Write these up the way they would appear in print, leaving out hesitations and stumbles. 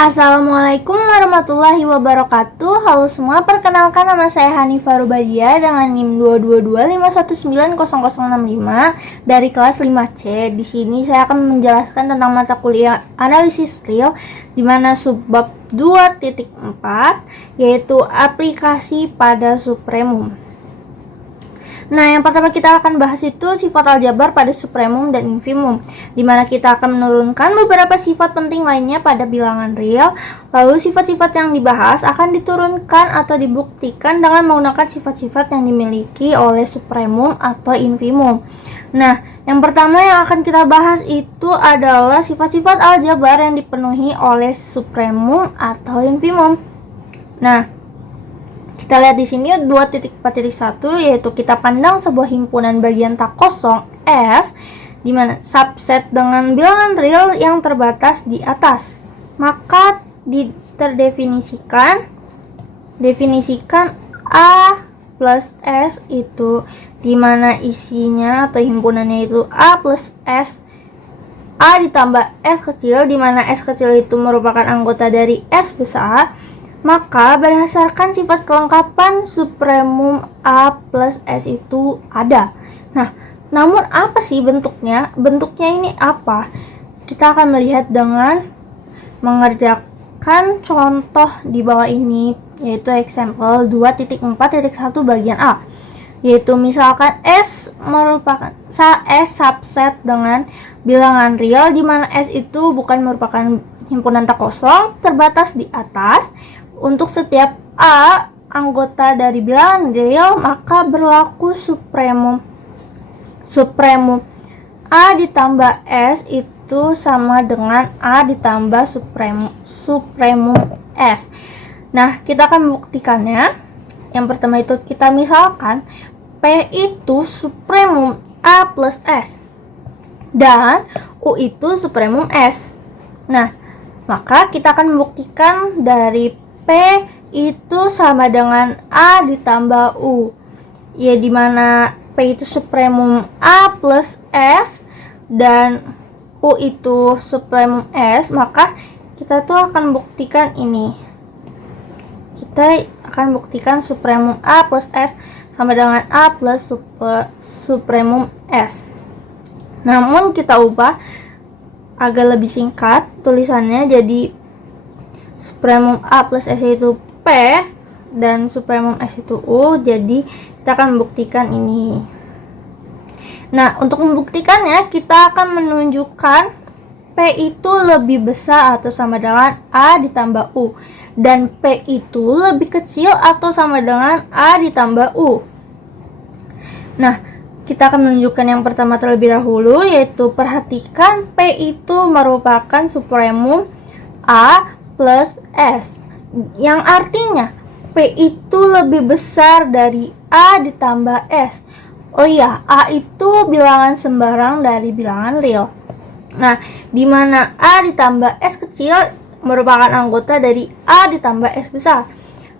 Assalamualaikum warahmatullahi wabarakatuh. Halo semua, perkenalkan nama saya Hanifah Rubadia dengan NIM 22251900065 dari kelas 5C. Di sini saya akan menjelaskan tentang mata kuliah analisis real di mana subbab 2.4 yaitu aplikasi pada supremum. Nah, yang pertama kita akan bahas itu sifat aljabar pada supremum dan infimum, di mana kita akan menurunkan beberapa sifat penting lainnya pada bilangan real. Lalu sifat-sifat yang dibahas akan diturunkan atau dibuktikan dengan menggunakan sifat-sifat yang dimiliki oleh supremum atau infimum. Nah, yang pertama yang akan kita bahas itu adalah sifat-sifat aljabar yang dipenuhi oleh supremum atau infimum. Nah, kita lihat di sini 2.4.1 yaitu kita pandang sebuah himpunan bagian tak kosong S di mana subset dengan bilangan real yang terbatas di atas. Maka definisikan A plus S itu di mana isinya atau himpunannya itu A plus S, A ditambah S kecil, di mana S kecil itu merupakan anggota dari S besar. Maka berdasarkan sifat kelengkapan supremum A plus S itu ada. Nah, namun apa sih bentuknya? Bentuknya ini apa? Kita akan melihat dengan mengerjakan contoh di bawah ini, yaitu example 2.4.1 bagian A. Yaitu misalkan S merupakan S subset dengan bilangan real, di mana S itu bukan merupakan himpunan tak kosong terbatas di atas. Untuk setiap A anggota dari bilangan real, maka berlaku supremum A ditambah S itu sama dengan A ditambah supremum S. Nah, kita akan membuktikannya. Yang pertama itu kita misalkan P itu supremum A plus S dan U itu supremum S. Nah, maka kita akan membuktikan dari P itu sama dengan A ditambah U, ya dimana P itu supremum A plus S dan U itu supremum S. Maka kita tuh akan buktikan ini, kita akan buktikan supremum A plus S sama dengan A plus supremum S. Namun kita ubah agak lebih singkat tulisannya, jadi supremum A plus S itu P dan supremum S itu U. Jadi kita akan membuktikan ini. Nah, untuk membuktikannya kita akan menunjukkan P itu lebih besar atau sama dengan A ditambah U dan P itu lebih kecil atau sama dengan A ditambah U. Nah, kita akan menunjukkan yang pertama terlebih dahulu, yaitu perhatikan P itu merupakan supremum A plus S, yang artinya P itu lebih besar dari A ditambah S. Oh iya, A itu bilangan sembarang dari bilangan real. Nah, di mana A ditambah S kecil merupakan anggota dari A ditambah S besar.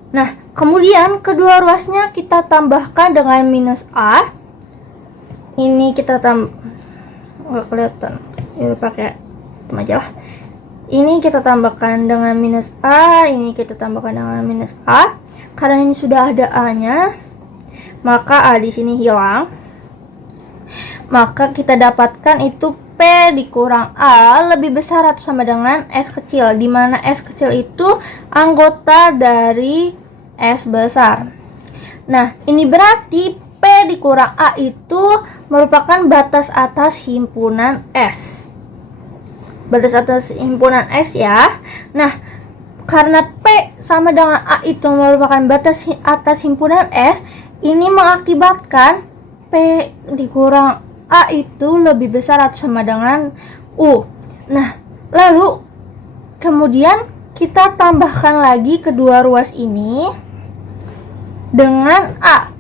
Nah, kemudian kedua ruasnya kita tambahkan dengan minus A. Ini kita nggak kelihatan, ya pakai itu aja lah. Ini kita tambahkan dengan minus A, ini kita tambahkan dengan minus A. Karena ini sudah ada A-nya, maka A di sini hilang. Maka kita dapatkan itu P dikurang A lebih besar atau sama dengan S kecil, di mana S kecil itu anggota dari S besar. Nah, ini berarti P dikurang A itu merupakan batas atas himpunan S. Batas atas himpunan S ya. Nah, karena P sama dengan A itu merupakan batas atas himpunan S, ini mengakibatkan P dikurang A itu lebih besar atau sama dengan U. Nah, lalu kemudian kita tambahkan lagi kedua ruas ini dengan A.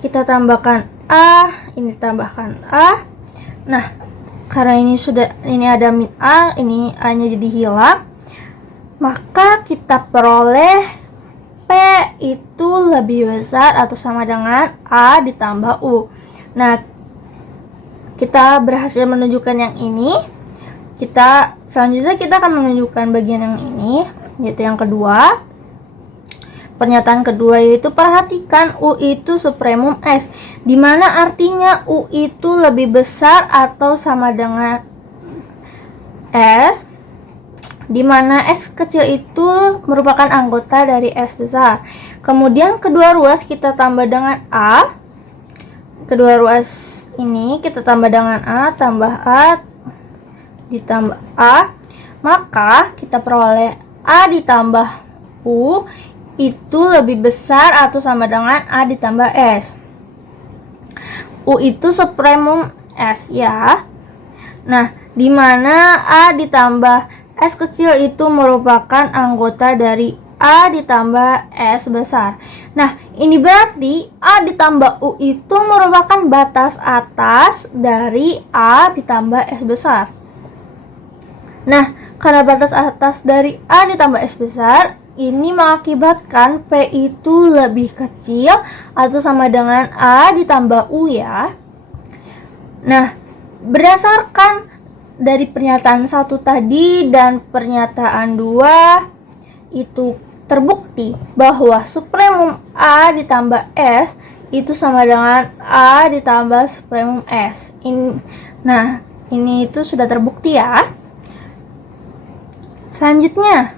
Kita tambahkan A, ini tambahkan A. Nah, karena ini ada min A, ini A-nya jadi hilang, maka kita peroleh P itu lebih besar atau sama dengan A ditambah U. Nah, kita berhasil menunjukkan yang ini. Selanjutnya kita akan menunjukkan bagian yang ini, yaitu yang kedua. Pernyataan kedua yaitu perhatikan U itu supremum S, dimana artinya U itu lebih besar atau sama dengan S, dimana S kecil itu merupakan anggota dari S besar. Kemudian kedua ruas kita tambah dengan A. Kedua ruas ini kita tambah dengan A, tambah A, ditambah A, maka kita peroleh A ditambah U itu lebih besar atau sama dengan A ditambah S. U itu supremum S ya. Nah, di mana A ditambah S kecil itu merupakan anggota dari A ditambah S besar. Nah, ini berarti A ditambah U itu merupakan batas atas dari A ditambah S besar. Nah, karena batas atas dari A ditambah S besar, ini mengakibatkan P itu lebih kecil atau sama dengan A ditambah U ya. Nah, berdasarkan dari pernyataan 1 tadi dan pernyataan 2 itu terbukti bahwa supremum A ditambah S itu sama dengan A ditambah supremum S. Ini itu sudah terbukti ya. Selanjutnya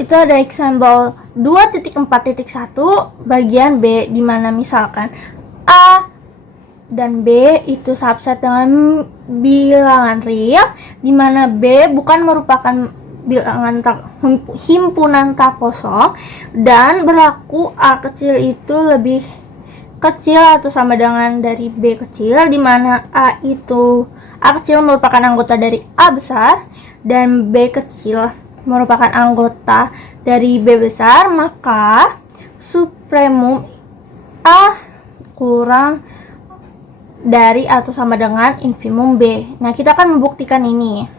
itu ada example 2.4.1 bagian B, dimana misalkan A dan B itu subset dengan bilangan real, dimana B bukan merupakan bilangan himpunan tak kosong, dan berlaku A kecil itu lebih kecil atau sama dengan dari B kecil, dimana A kecil merupakan anggota dari A besar dan B kecil merupakan anggota dari B besar, maka supremum A kurang dari atau sama dengan infimum B. Nah, kita akan membuktikan ini.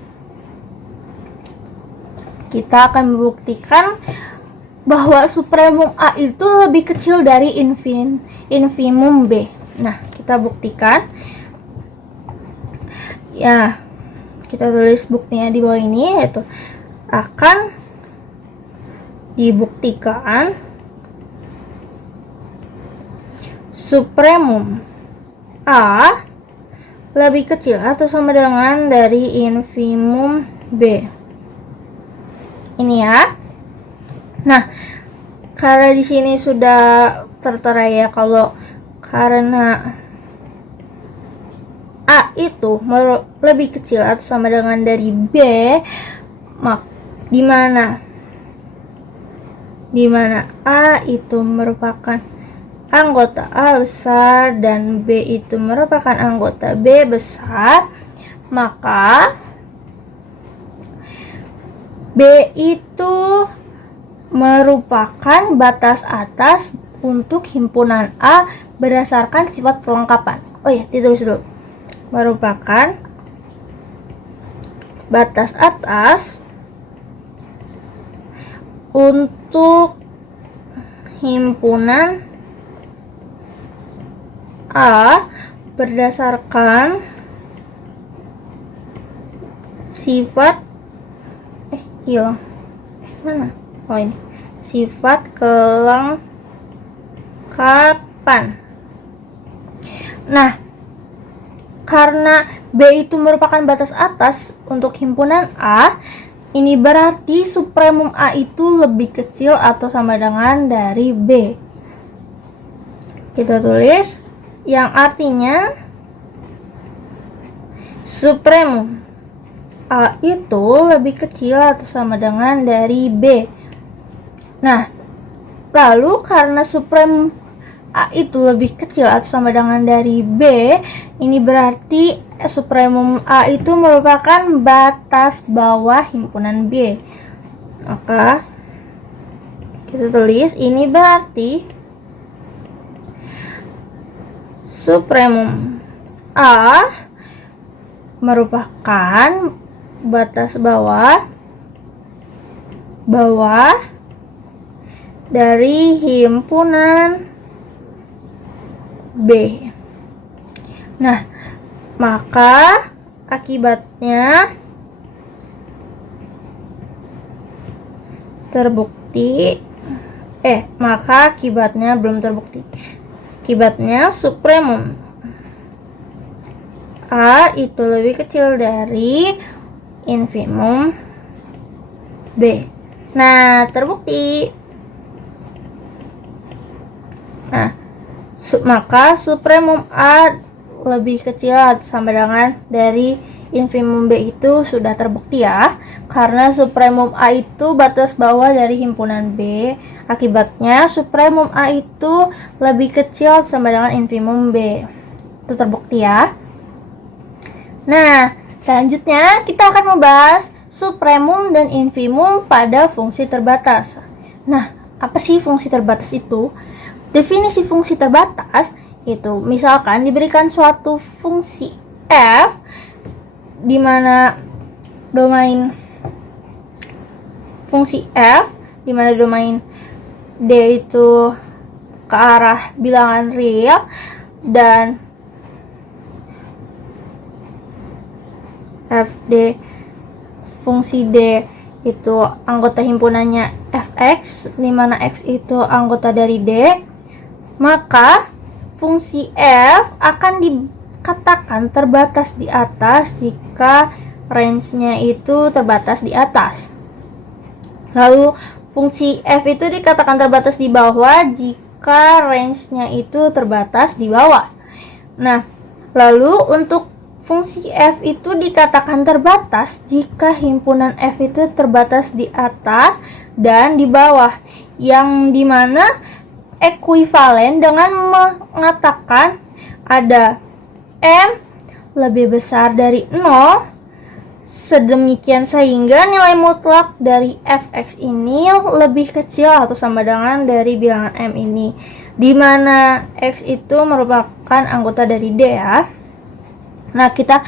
Kita akan membuktikan bahwa supremum A itu lebih kecil dari infimum B. Nah, kita buktikan. Ya, kita tulis buktinya di bawah ini, yaitu akan dibuktikan supremum A lebih kecil atau sama dengan dari infimum B. Ini ya. Nah, karena di sini sudah tertera ya, kalau karena A itu lebih kecil atau sama dengan dari B, maka dimana A itu merupakan anggota A besar dan B itu merupakan anggota B besar, maka B itu merupakan batas atas untuk himpunan A berdasarkan sifat kelengkapan. Oh ya, ditulis dulu. Merupakan batas atas untuk himpunan A berdasarkan sifat sifat kelengkapan. Nah, karena B itu merupakan batas atas untuk himpunan A, ini berarti supremum A itu lebih kecil atau sama dengan dari B. Kita tulis yang artinya supremum A itu lebih kecil atau sama dengan dari B. Nah, lalu karena supremum A itu lebih kecil atau sama dengan dari B, ini berarti supremum A itu merupakan batas bawah himpunan B. Maka kita tulis ini berarti supremum A merupakan batas bawah dari himpunan B. Nah, maka akibatnya terbukti, maka akibatnya belum terbukti. Akibatnya supremum A itu lebih kecil dari infimum B. Nah, terbukti. Nah, maka supremum A lebih kecil atau sama dengan dari infimum B itu sudah terbukti ya. Karena supremum A itu batas bawah dari himpunan B. Akibatnya supremum A itu lebih kecil sama dengan infimum B. Itu terbukti ya. Nah, selanjutnya kita akan membahas supremum dan infimum pada fungsi terbatas. Nah, apa sih fungsi terbatas itu? Definisi fungsi terbatas itu misalkan diberikan suatu fungsi f di mana domain fungsi f di mana domain d itu ke arah bilangan real dan fd fungsi d itu anggota himpunannya fx di mana x itu anggota dari d, maka fungsi f akan dikatakan terbatas di atas jika range-nya itu terbatas di atas. Lalu fungsi f itu dikatakan terbatas di bawah jika range-nya itu terbatas di bawah. Nah, lalu untuk fungsi f itu dikatakan terbatas jika himpunan f itu terbatas di atas dan di bawah, yang dimana ekuivalen dengan mengatakan ada m lebih besar dari 0, sedemikian sehingga nilai mutlak dari fx ini lebih kecil atau sama dengan dari bilangan m ini, dimana x itu merupakan anggota dari d ya. Nah, kita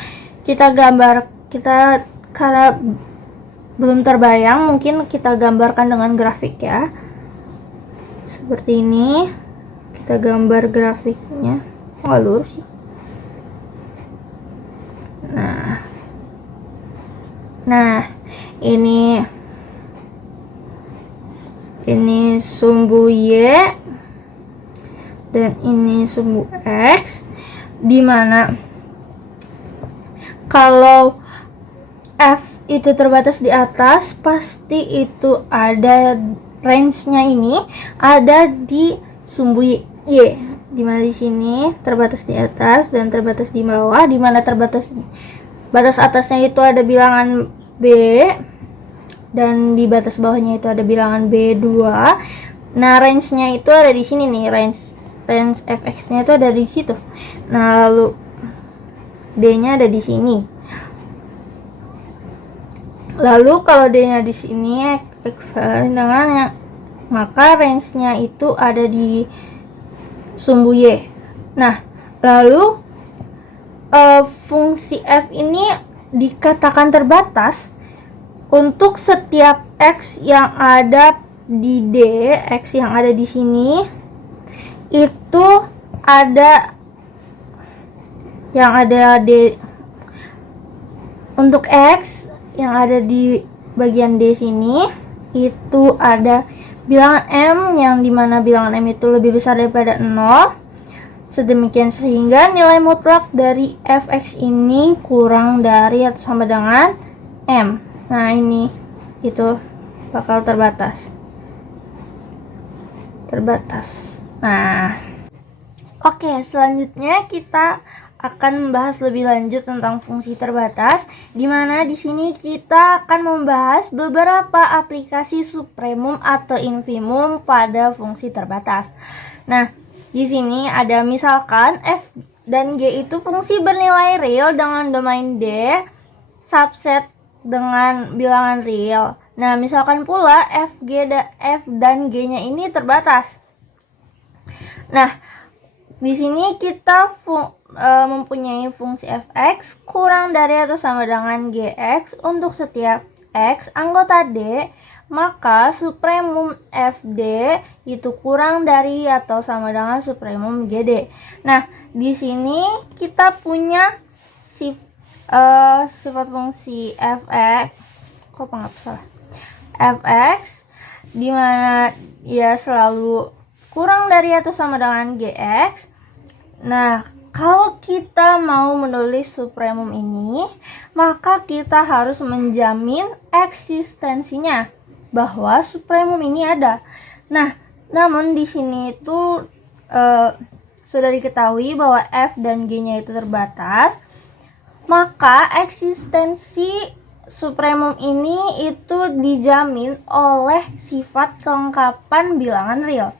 karena belum terbayang, mungkin kita gambarkan dengan grafik ya. Seperti ini. Kita gambar grafiknya. Lurus sih. Nah, ini sumbu Y dan ini sumbu X, dimana kalau F itu terbatas di atas, pasti itu ada range-nya ini ada di sumbu Y, dimana di sini terbatas di atas dan terbatas di bawah, dimana batas atasnya itu ada bilangan B dan di batas bawahnya itu ada bilangan B2. Nah, range-nya itu ada di sini nih, range fx-nya itu ada di situ. Nah, lalu D-nya ada di sini. Lalu kalau D-nya di sini ekuivalen dengannya, maka range-nya itu ada di sumbu Y. Nah, lalu fungsi f ini dikatakan terbatas untuk setiap x yang ada di D, x yang ada di sini itu ada yang ada D, untuk x yang ada di bagian D sini itu ada bilangan m, yang dimana bilangan m itu lebih besar daripada 0, sedemikian sehingga nilai mutlak dari fx ini kurang dari atau sama dengan m. Nah, ini itu bakal terbatas. Nah, oke, selanjutnya kita akan membahas lebih lanjut tentang fungsi terbatas, dimana di sini kita akan membahas beberapa aplikasi supremum atau infimum pada fungsi terbatas. Nah, di sini ada misalkan f dan g itu fungsi bernilai real dengan domain D, subset dengan bilangan real. Nah, misalkan pula f dan g-nya ini terbatas. Nah, di sini kita mempunyai fungsi fx kurang dari atau sama dengan gx untuk setiap x anggota D, maka supremum fd itu kurang dari atau sama dengan supremum gd. Nah, di sini kita punya sifat fungsi fx, fx di mana ya selalu kurang dari atau sama dengan Gx. Nah, kalau kita mau menulis supremum ini, maka kita harus menjamin eksistensinya bahwa supremum ini ada. Nah, namun di sini itu sudah diketahui bahwa F dan G-nya itu terbatas, maka eksistensi supremum ini itu dijamin oleh sifat kelengkapan bilangan real.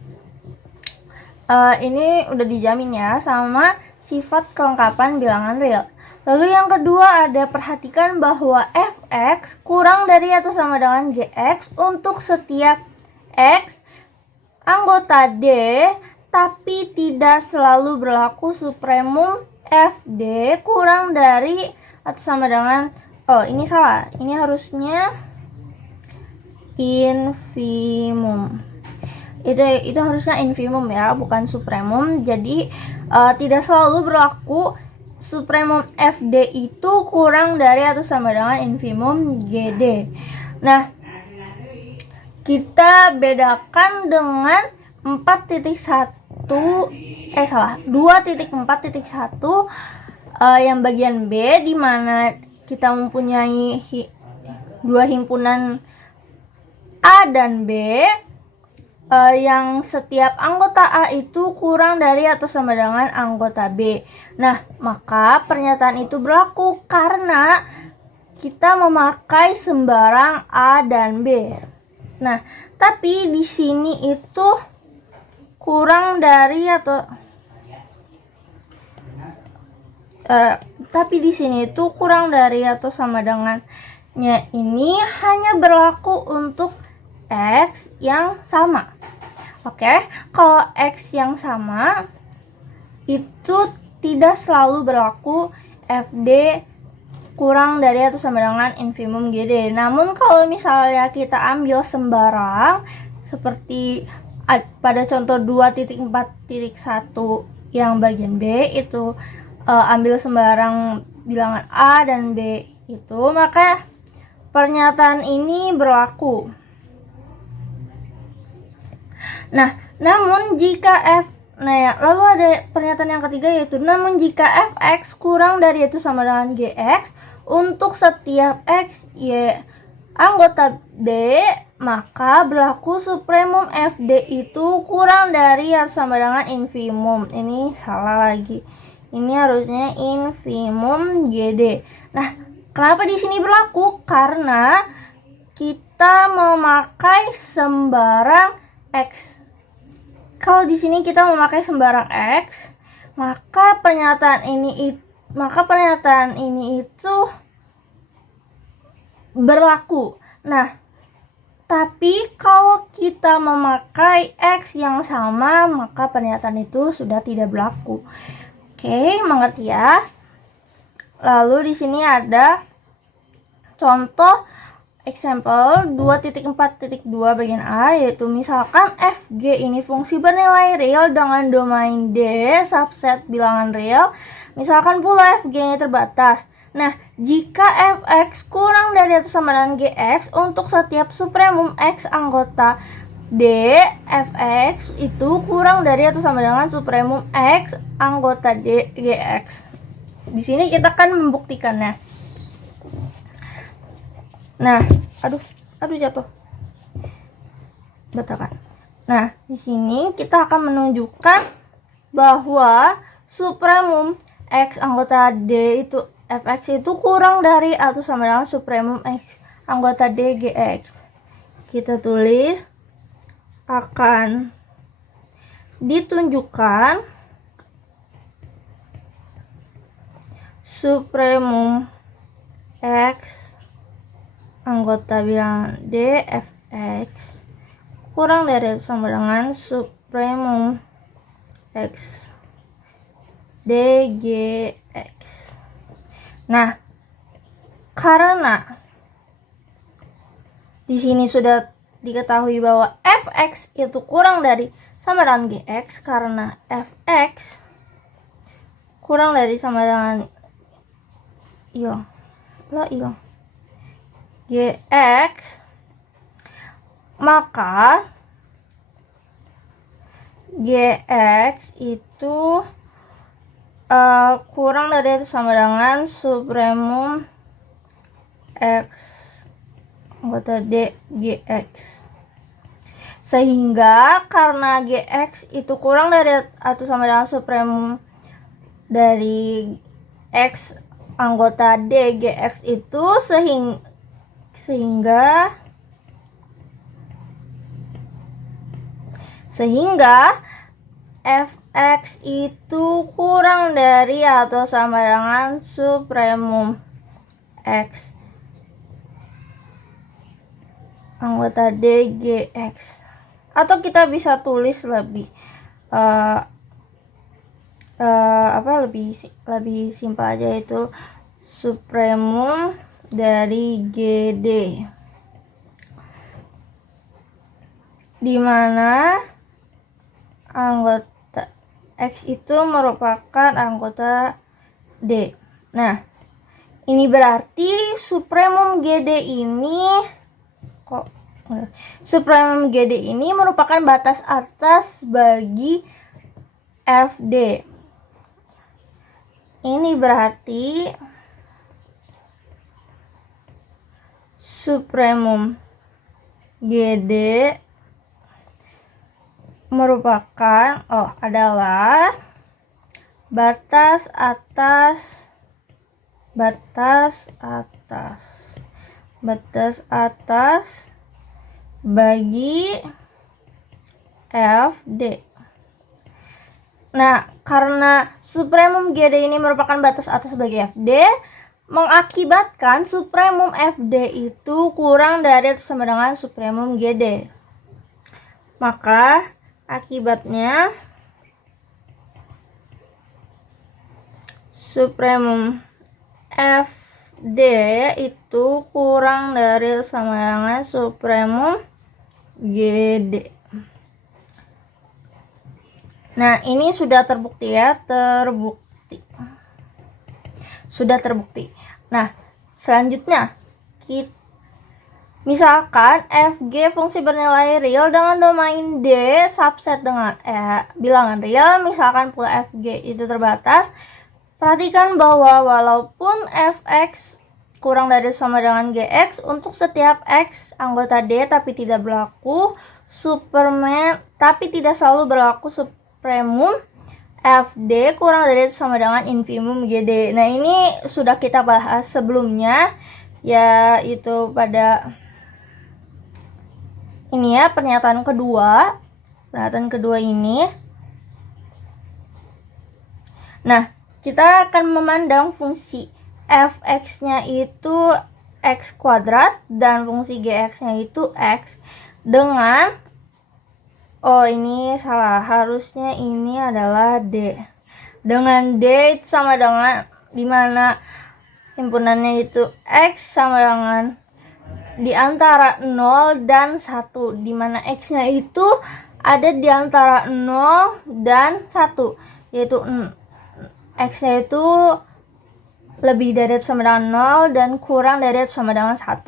Ini udah dijamin ya sama sifat kelengkapan bilangan real. Lalu yang kedua ada perhatikan bahwa fx kurang dari atau sama dengan gx untuk setiap x anggota D, tapi tidak selalu berlaku supremum fd kurang dari atau sama dengan, ini salah, ini harusnya infimum. Itu harusnya infimum ya, bukan supremum. Jadi tidak selalu berlaku supremum fd itu kurang dari atau sama dengan infimum gd. Nah, kita bedakan dengan 2.4.1 yang bagian B, di mana kita mempunyai dua himpunan A dan B, yang setiap anggota A itu kurang dari atau sama dengan anggota B. Nah, maka pernyataan itu berlaku karena kita memakai sembarang A dan B. Nah, tapi di sini itu kurang dari atau sama dengannya ini hanya berlaku untuk X yang sama. Oke, kalau X yang sama itu tidak selalu berlaku FD kurang dari atau sama dengan infimum GD. Namun kalau misalnya kita ambil sembarang seperti pada contoh 2.4.1 yang bagian B itu ambil sembarang bilangan A dan B itu, maka pernyataan ini berlaku. Nah, namun jika lalu ada pernyataan yang ketiga, yaitu namun jika fx kurang dari itu sama dengan gx untuk setiap x y anggota D, maka berlaku supremum fd itu kurang dari atau sama dengan infimum. Ini salah lagi. Ini harusnya infimum gd. Nah, kenapa di sini berlaku? Karena kita memakai sembarang x. Kalau di sini kita memakai sembarang x, maka pernyataan ini itu berlaku. Nah, tapi kalau kita memakai x yang sama, maka pernyataan itu sudah tidak berlaku. Oke, mengerti ya? Lalu di sini ada contoh example 2.4.2 bagian A, yaitu misalkan fg ini fungsi bernilai real dengan domain D subset bilangan real, misalkan pula fg ini terbatas. Nah, jika fx kurang dari atau sama dengan gx untuk setiap supremum x anggota D, fx itu kurang dari atau sama dengan supremum x anggota D gx. Di sini kita akan membuktikannya. Nah, aduh jatuh. Batakan. Nah, di sini kita akan menunjukkan bahwa supremum x anggota D itu fx itu kurang dari atau sama dengan supremum x anggota D gx. Kita tulis akan ditunjukkan supremum x anggota bilangan D fx kurang dari atau sama dengan supremum x D gx. Nah, karena di sini sudah diketahui bahwa fx itu kurang dari sama dengan gx, karena fx kurang dari sama dengan gx, maka Gx itu kurang dari atau sama dengan supremum X anggota D Gx. Sehingga karena Gx itu kurang dari atau sama dengan supremum dari X anggota D Gx itu sehingga Fx itu kurang dari atau sama dengan supremum X anggota D Gx. Atau kita bisa tulis lebih lebih simpel aja, itu supremum dari GD, dimana anggota X itu merupakan anggota D. Nah, ini berarti supremum GD ini merupakan batas atas bagi FD. Ini berarti supremum GD merupakan adalah batas atas bagi FD. Nah, karena supremum GD ini merupakan batas atas bagi FD, mengakibatkan supremum FD itu kurang dari atau sama dengan supremum GD. Maka akibatnya supremum FD itu kurang dari atau sama dengan supremum GD. Nah, ini sudah terbukti ya, sudah terbukti. Nah, selanjutnya misalkan Fg fungsi bernilai real dengan domain D subset dengan bilangan real, misalkan pula Fg itu terbatas. Perhatikan bahwa walaupun Fx kurang dari sama dengan Gx untuk setiap X anggota D tapi tidak selalu berlaku supremum FD kurang dari sama dengan infimum GD. Nah, ini sudah kita bahas sebelumnya, yaitu pada ini ya, pernyataan kedua ini. Nah, kita akan memandang fungsi Fx-nya itu X kuadrat dan fungsi Gx-nya itu X dengan ini salah, harusnya ini adalah D. Dengan D itu sama dengan, dimana himpunannya itu X sama dengan di antara 0 dan 1, dimana X-nya itu ada di antara 0 dan 1, yaitu X-nya itu lebih dari atau sama dengan 0 dan kurang dari atau sama dengan 1.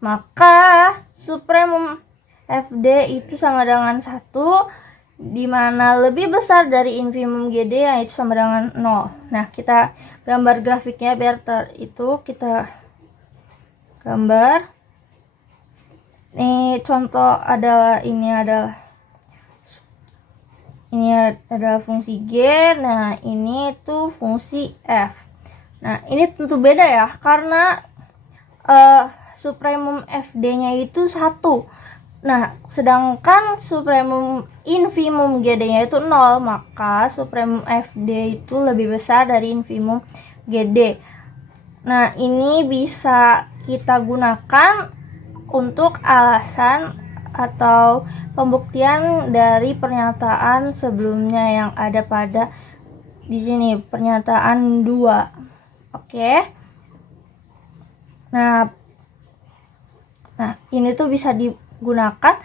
Maka supremum FD itu sama dengan 1, dimana lebih besar dari infimum GD yang itu sama dengan 0. Nah, kita gambar grafiknya biar kita gambar. Ini contoh ini adalah fungsi G. Nah, ini tuh fungsi F. Nah, ini tentu beda ya, karena supremum FD-nya itu 1. Nah, sedangkan supremum infimum GD-nya itu 0, maka supremum FD itu lebih besar dari infimum GD. Nah, ini bisa kita gunakan untuk alasan atau pembuktian dari pernyataan sebelumnya yang ada pada di sini, pernyataan 2. Oke. Nah, ini tuh bisa digunakan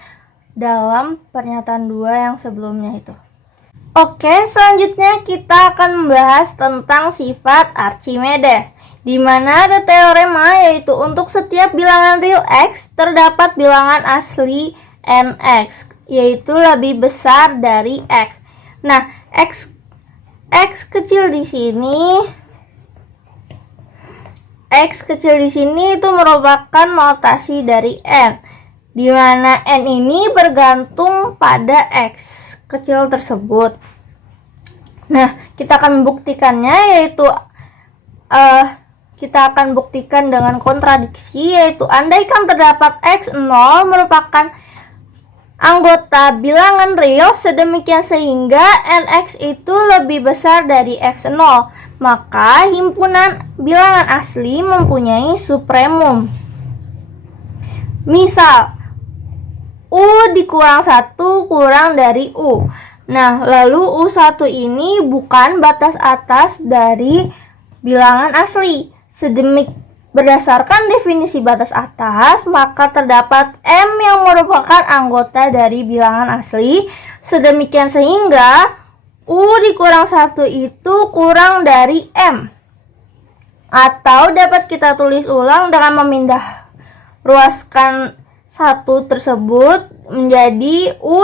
dalam pernyataan 2 yang sebelumnya itu. Oke, selanjutnya kita akan membahas tentang sifat Archimedes, di mana ada teorema, yaitu untuk setiap bilangan real X terdapat bilangan asli nx, yaitu lebih besar dari x. Nah, x kecil di sini, itu merupakan notasi dari n, di mana n ini bergantung pada x kecil tersebut. Nah, kita akan membuktikannya, yaitu kita akan buktikan dengan kontradiksi, yaitu andaikan terdapat x0 merupakan anggota bilangan real sedemikian sehingga nx itu lebih besar dari x0, maka himpunan bilangan asli mempunyai supremum. Misal, U dikurang 1 kurang dari U. Nah, lalu U1 ini bukan batas atas dari bilangan asli. Berdasarkan definisi batas atas, maka terdapat M yang merupakan anggota dari bilangan asli, sedemikian sehingga U dikurang 1 itu kurang dari M. Atau dapat kita tulis ulang dengan memindah ruaskan 1 tersebut menjadi U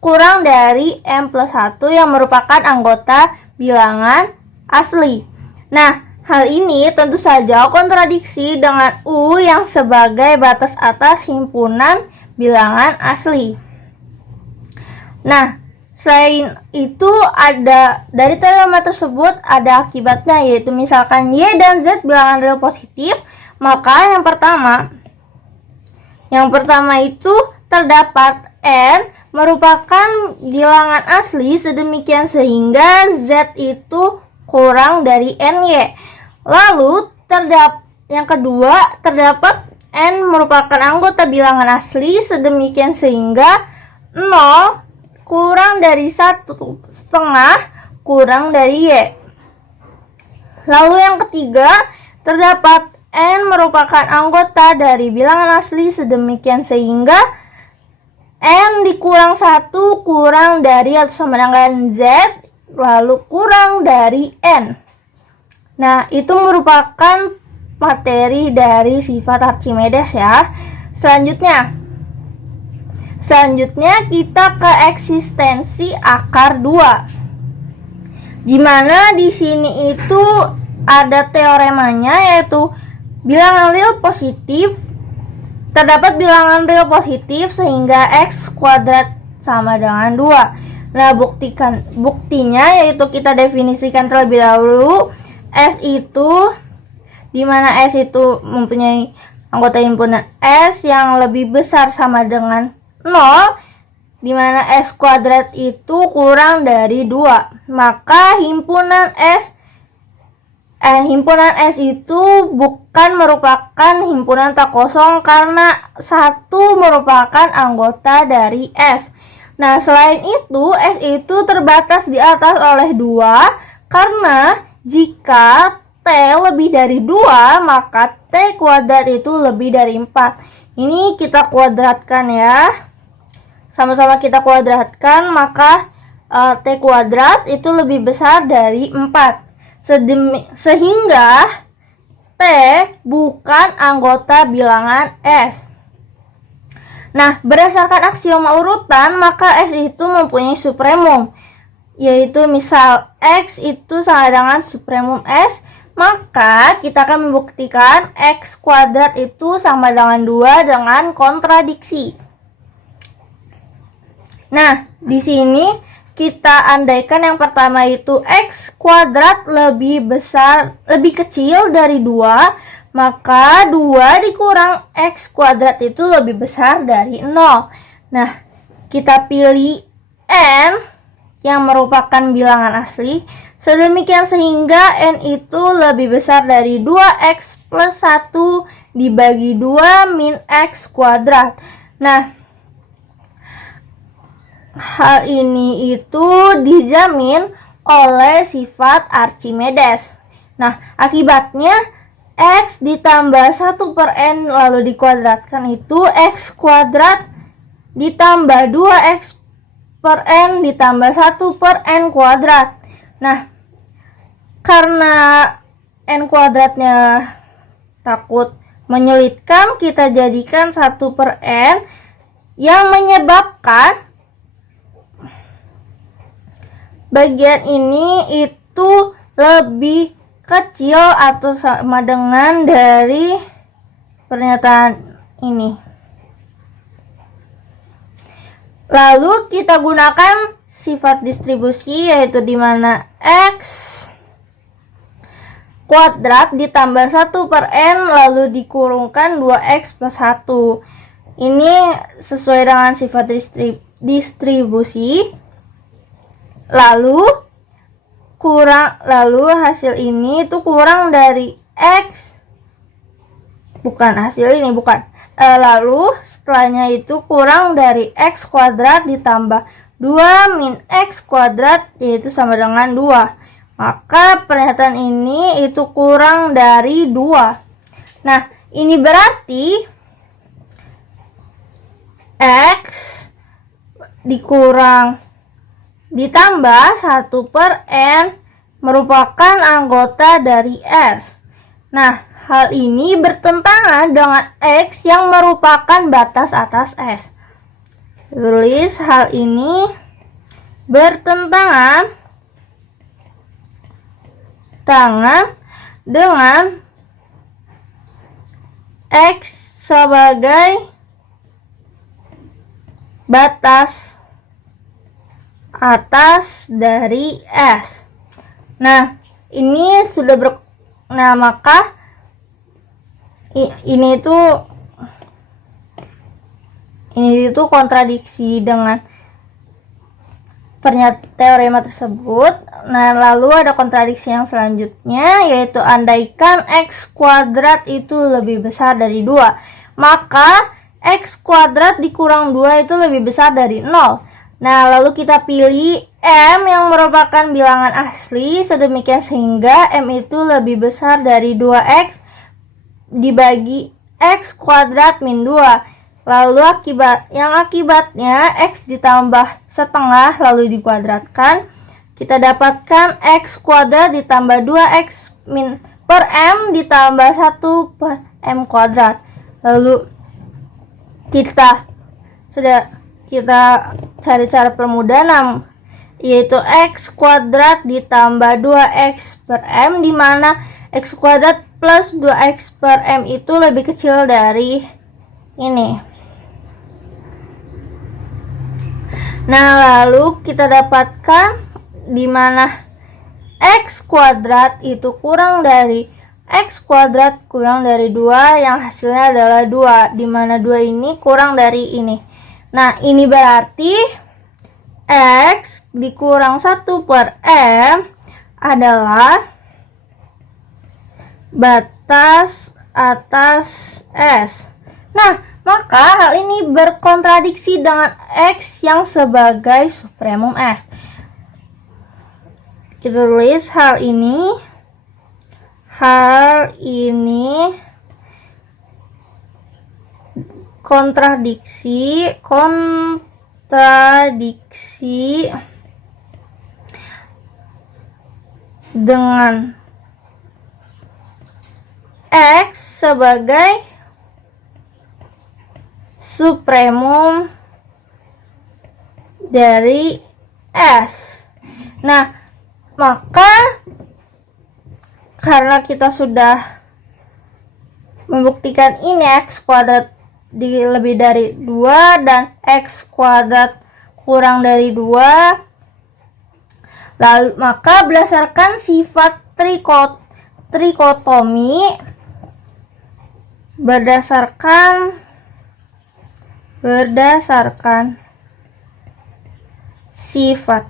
kurang dari M plus 1 yang merupakan anggota bilangan asli. Nah, hal ini tentu saja kontradiksi dengan U yang sebagai batas atas himpunan bilangan asli. Nah, selain itu ada dari teorema tersebut ada akibatnya, yaitu misalkan Y dan Z bilangan real positif, maka yang pertama itu terdapat N merupakan bilangan asli sedemikian sehingga Z itu kurang dari NY. Lalu yang kedua terdapat N merupakan anggota bilangan asli sedemikian sehingga 0 kurang dari 1/2 kurang dari Y. Lalu yang ketiga terdapat N merupakan anggota dari bilangan asli sedemikian sehingga N dikurang 1 kurang dari atau sama dengan Z lalu kurang dari N. Nah, itu merupakan materi dari sifat Archimedes ya. Selanjutnya kita ke eksistensi akar 2. Dimana di sini itu ada teoremanya, yaitu bilangan real positif, terdapat bilangan real positif sehingga x kuadrat sama dengan 2. Nah, buktinya yaitu kita definisikan terlebih dahulu. S itu dimana S itu mempunyai anggota himpunan S yang lebih besar sama dengan 0, dimana S kuadrat itu kurang dari 2. Maka himpunan S itu bukan merupakan himpunan tak kosong karena 1 merupakan anggota dari S. Nah, selain itu S itu terbatas di atas oleh 2 karena jika T lebih dari 2 maka T kuadrat itu lebih dari 4. Ini kita kuadratkan ya. Sama-sama kita kuadratkan, maka T kuadrat itu lebih besar dari 4. Sehingga T bukan anggota bilangan S. Nah, berdasarkan aksioma urutan, maka S itu mempunyai supremum, yaitu misal X itu sama dengan supremum S, maka kita akan membuktikan X kuadrat itu sama dengan 2 dengan kontradiksi. Nah, di sini kita andaikan yang pertama itu X kuadrat lebih kecil dari 2, maka 2 dikurang X kuadrat itu lebih besar dari 0. Nah, kita pilih N yang merupakan bilangan asli, sedemikian sehingga N itu lebih besar dari 2X plus 1 dibagi 2 min X kuadrat. Nah, hal ini itu dijamin oleh sifat Archimedes. Nah, akibatnya X ditambah 1 per N lalu dikuadratkan itu X kuadrat ditambah 2X per N ditambah 1 per N kuadrat. Nah, karena N kuadratnya takut menyulitkan, kita jadikan 1/n yang menyebabkan bagian ini itu lebih kecil atau sama dengan dari pernyataan ini. Lalu kita gunakan sifat distribusi, yaitu dimana x kuadrat ditambah 1/n lalu dikurungkan 2x plus 1. Ini sesuai dengan sifat distribusi. Lalu hasil ini itu kurang dari x. Lalu setelahnya itu kurang dari x kuadrat ditambah 2 min x kuadrat, yaitu sama dengan 2. Maka pernyataan ini itu kurang dari 2. Nah, ini berarti x ditambah 1/n merupakan anggota dari s. Nah, hal ini bertentangan dengan x yang merupakan batas atas s. Tulis hal ini bertentangan dengan x sebagai batas atas dari s. Nah, ini sudah maka ini itu kontradiksi dengan teorema tersebut. Nah, lalu ada kontradiksi yang selanjutnya, yaitu andaikan x kuadrat itu lebih besar dari 2, maka x kuadrat dikurang 2 itu lebih besar dari 0. Nah, lalu kita pilih m yang merupakan bilangan asli sedemikian sehingga m itu lebih besar dari 2x dibagi x kuadrat min 2. Lalu akibatnya x ditambah setengah lalu dikuadratkan. Kita dapatkan x kuadrat ditambah 2x per m ditambah 1/m kuadrat. Lalu kita cari cara permudahan, yaitu x kuadrat ditambah 2x per m, di mana x kuadrat plus 2x per m itu lebih kecil dari ini. Nah, lalu kita dapatkan di mana x kuadrat itu kurang dari x kuadrat kurang dari 2, yang hasilnya adalah 2, di mana 2 ini kurang dari ini. Nah, ini berarti x dikurang 1/m adalah batas atas s. Nah, maka hal ini berkontradiksi dengan x yang sebagai supremum s. Kita tulis hal ini kontradiksi dengan x sebagai supremum dari s. Nah, maka karena kita sudah membuktikan ini x kuadrat lebih dari 2 dan x kuadrat kurang dari 2, lalu maka berdasarkan sifat trikotomi, berdasarkan sifat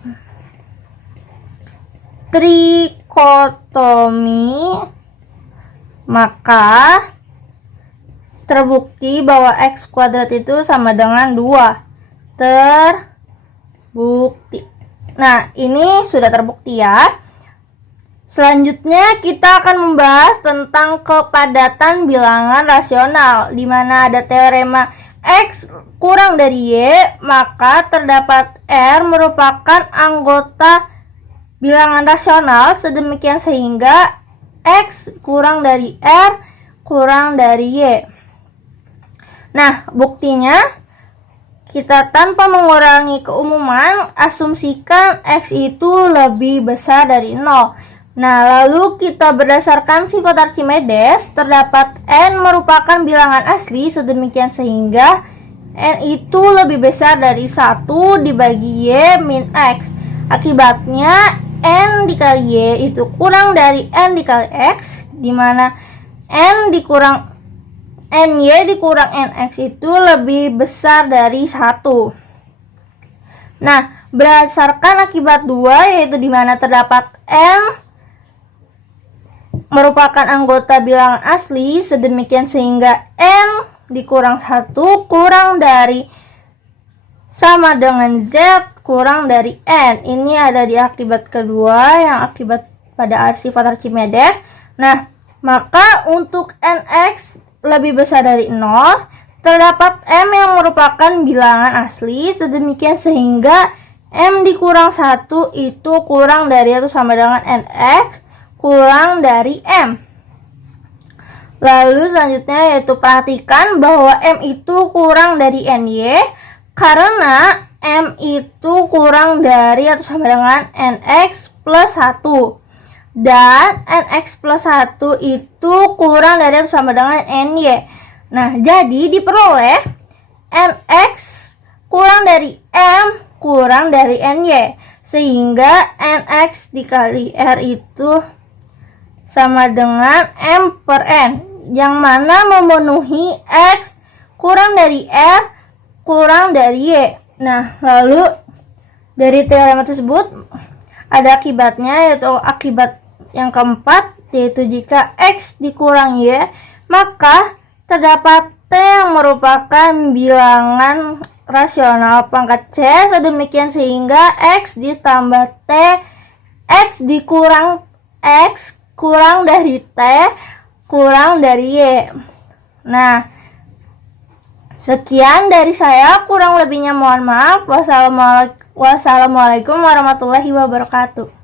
trikotomi, maka terbukti bahwa x kuadrat itu sama dengan 2. Terbukti. Nah, ini sudah terbukti ya. Selanjutnya kita akan membahas tentang kepadatan bilangan rasional, di mana ada teorema x kurang dari y, maka terdapat r merupakan anggota bilangan rasional sedemikian sehingga x kurang dari r kurang dari Y. Nah, buktinya kita tanpa mengurangi keumuman asumsikan X itu lebih besar dari 0. Nah, lalu kita berdasarkan sifat Archimedes, terdapat N merupakan bilangan asli sedemikian sehingga N itu lebih besar dari 1 dibagi Y min X. Akibatnya N dikali Y itu kurang dari N dikali X, di mana NY dikurang NX itu lebih besar dari 1. Nah, berdasarkan akibat 2, yaitu di mana terdapat N merupakan anggota bilangan asli sedemikian sehingga N dikurang 1 kurang dari sama dengan Z kurang dari N. Ini ada di akibat kedua yang akibat pada sifat Archimedes. Nah, maka untuk NX lebih besar dari 0, terdapat M yang merupakan bilangan asli sedemikian sehingga M dikurang 1 itu kurang dari atau sama dengan NX kurang dari M. Lalu selanjutnya yaitu perhatikan bahwa M itu kurang dari NY karena M itu kurang dari atau sama dengan NX plus 1. Dan NX plus 1 itu kurang dari atau sama dengan NY. Nah, jadi diperoleh NX kurang dari M kurang dari NY. Sehingga NX dikali R itu sama dengan M per N. Yang mana memenuhi X kurang dari R kurang dari Y. Nah, lalu dari teorema tersebut ada akibatnya, yaitu akibat yang keempat, yaitu jika X dikurang Y, maka terdapat T yang merupakan bilangan rasional pangkat C sedemikian sehingga X ditambah T X dikurang X kurang dari T kurang dari Y. Nah, sekian dari saya, kurang lebihnya mohon maaf. Wassalamualaikum warahmatullahi wabarakatuh.